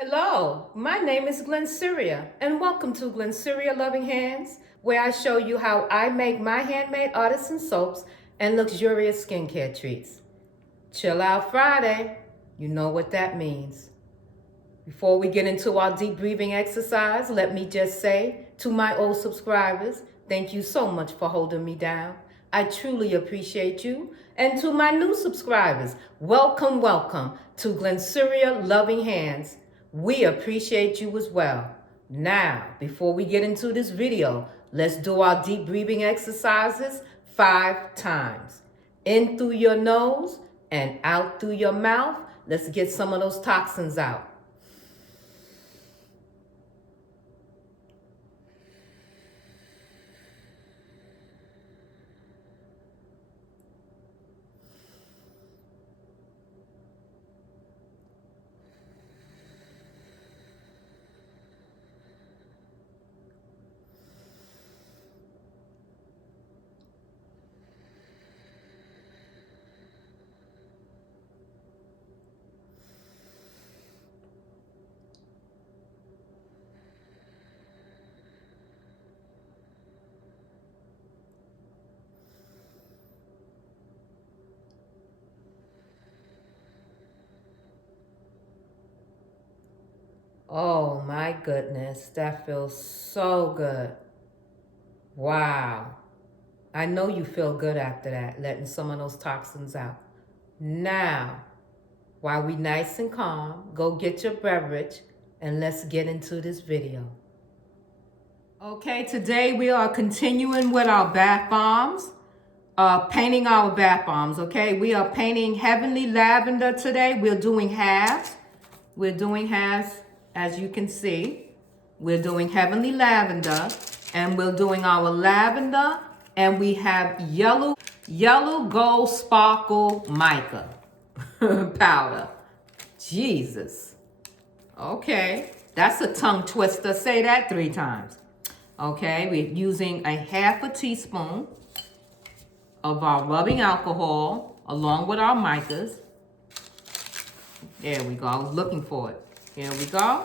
Hello, my name is Glennceria, and welcome to Glennceria Loving Hands, where I show you how I make my handmade artisan soaps and luxurious skincare treats. Chill Out Friday, you know what that means. Before we get into our deep breathing exercise, let me just say to my old subscribers, thank you so much for holding me down. I truly appreciate you. And to my new subscribers, welcome to Glennceria Loving Hands. We appreciate you as well. Now, before we get into this video, let's do our deep breathing exercises 5 times. In through your nose and out through your mouth. Let's get some of those toxins out. Oh my goodness, that feels so good. Wow. I know you feel good after that, letting some of those toxins out. Now, while we nice and calm, go get your beverage and let's get into this video. Okay, today we are continuing with our bath bombs. Painting our bath bombs, okay? We are painting Heavenly Lavender today. We're doing halves. As you can see. We're doing Heavenly Lavender, and we're doing our lavender, and we have yellow gold sparkle mica powder. Jesus. Okay, that's a tongue twister. Say that 3 times. Okay, we're using a half a teaspoon of our rubbing alcohol along with our micas. There we go. I was looking for it. Here we go.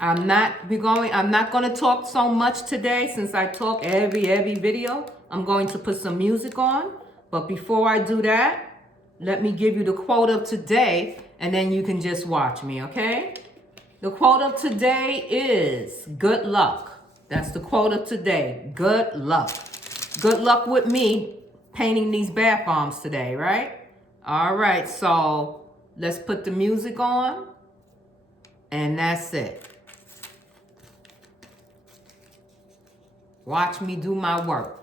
I'm not going to talk so much today since I talk every video. I'm going to put some music on. But before I do that, let me give you the quote of today, and then you can just watch me, okay? The quote of today is good luck. That's the quote of today. Good luck. Good luck with me painting these bath bombs today, right? All right, so let's put the music on, and that's it. Watch me do my work.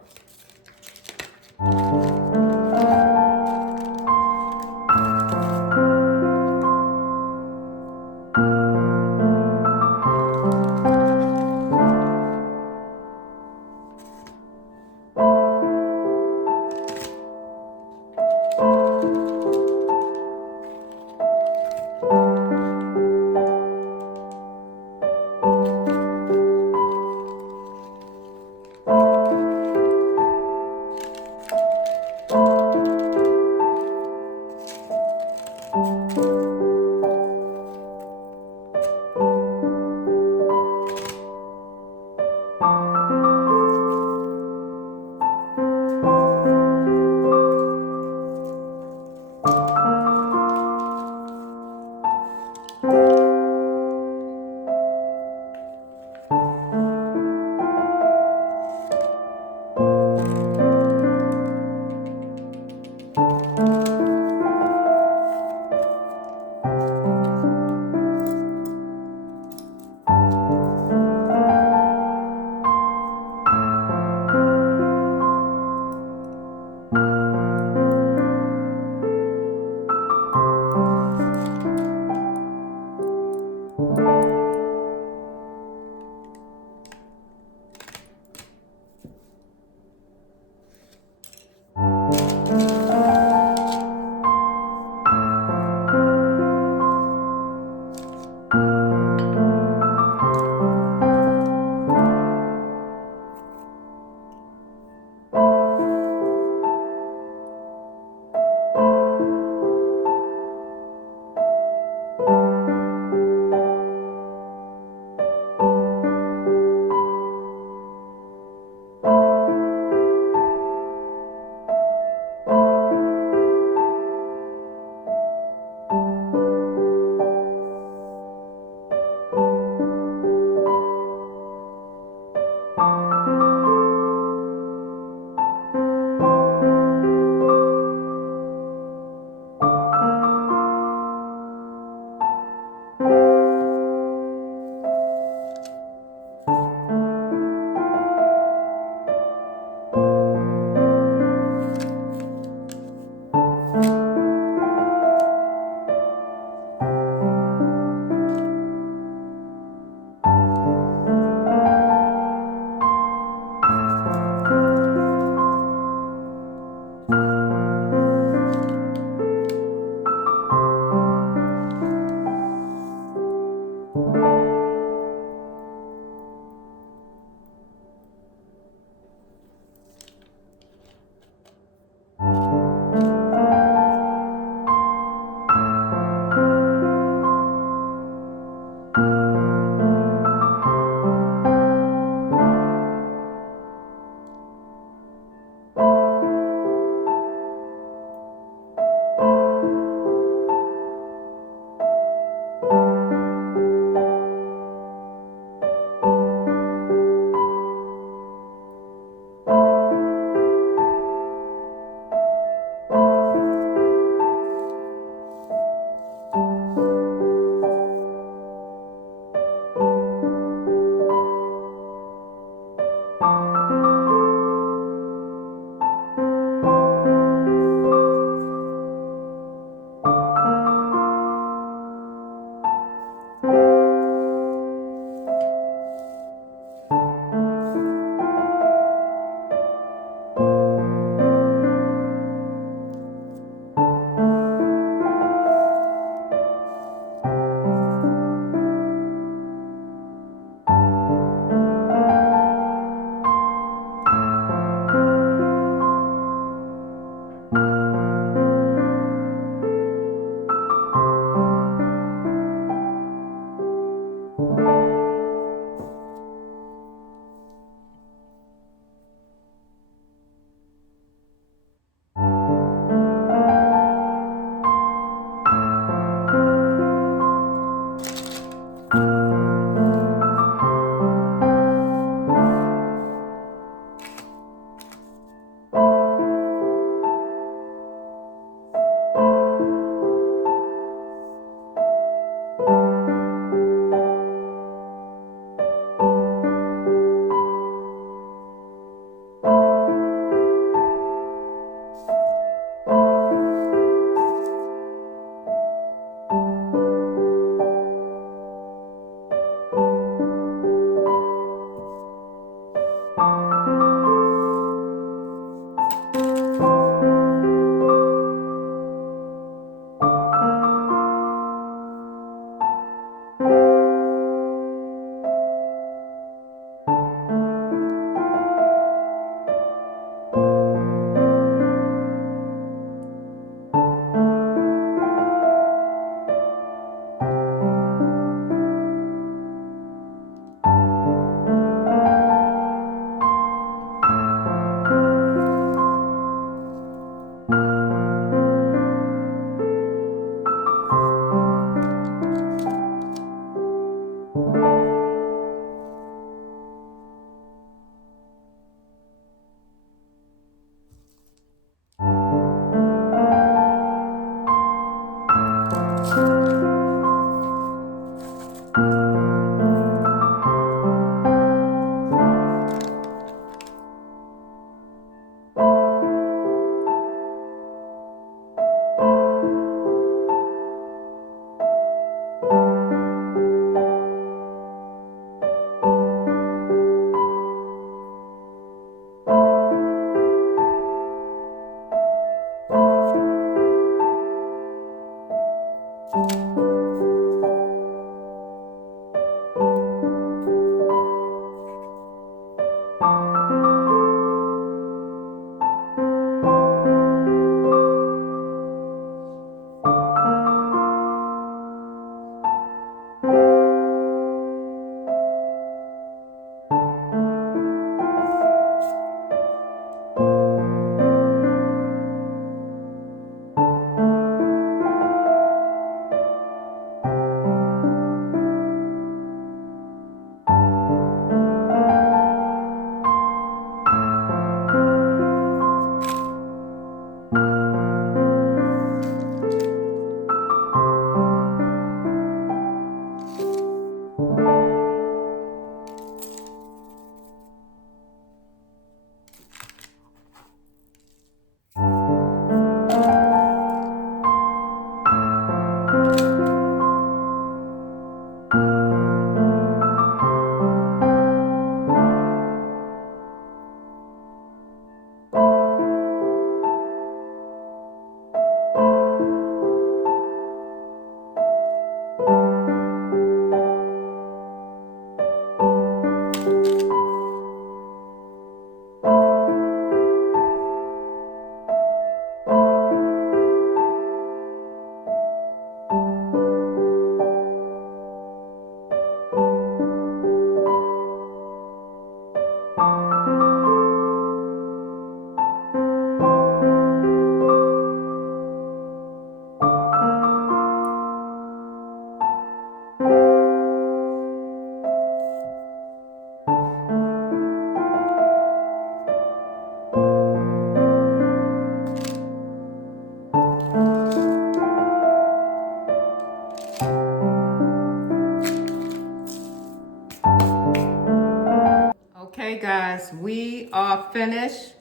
Okay, guys, we are finished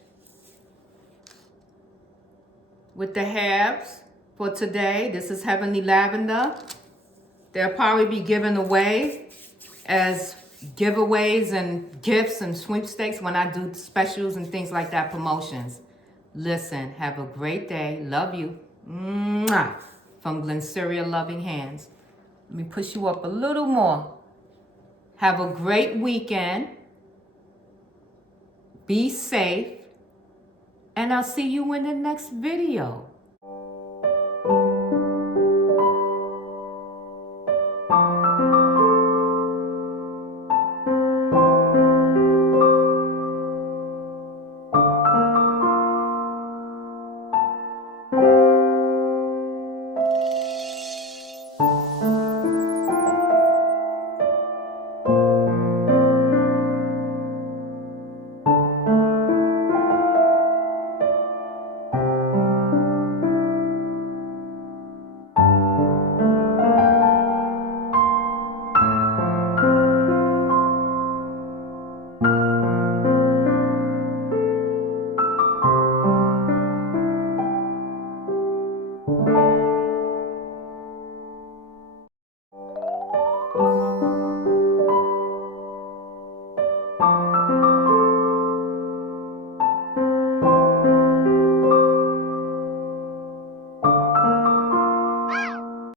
with the halves for today. This is Heavenly Lavender. They'll probably be given away as giveaways and gifts and sweepstakes when I do specials and things like that, promotions. Listen, have a great day. Love you. Mwah. From Glennceria Loving Hands. Let me push you up a little more. Have a great weekend. Be safe. And I'll see you in the next video.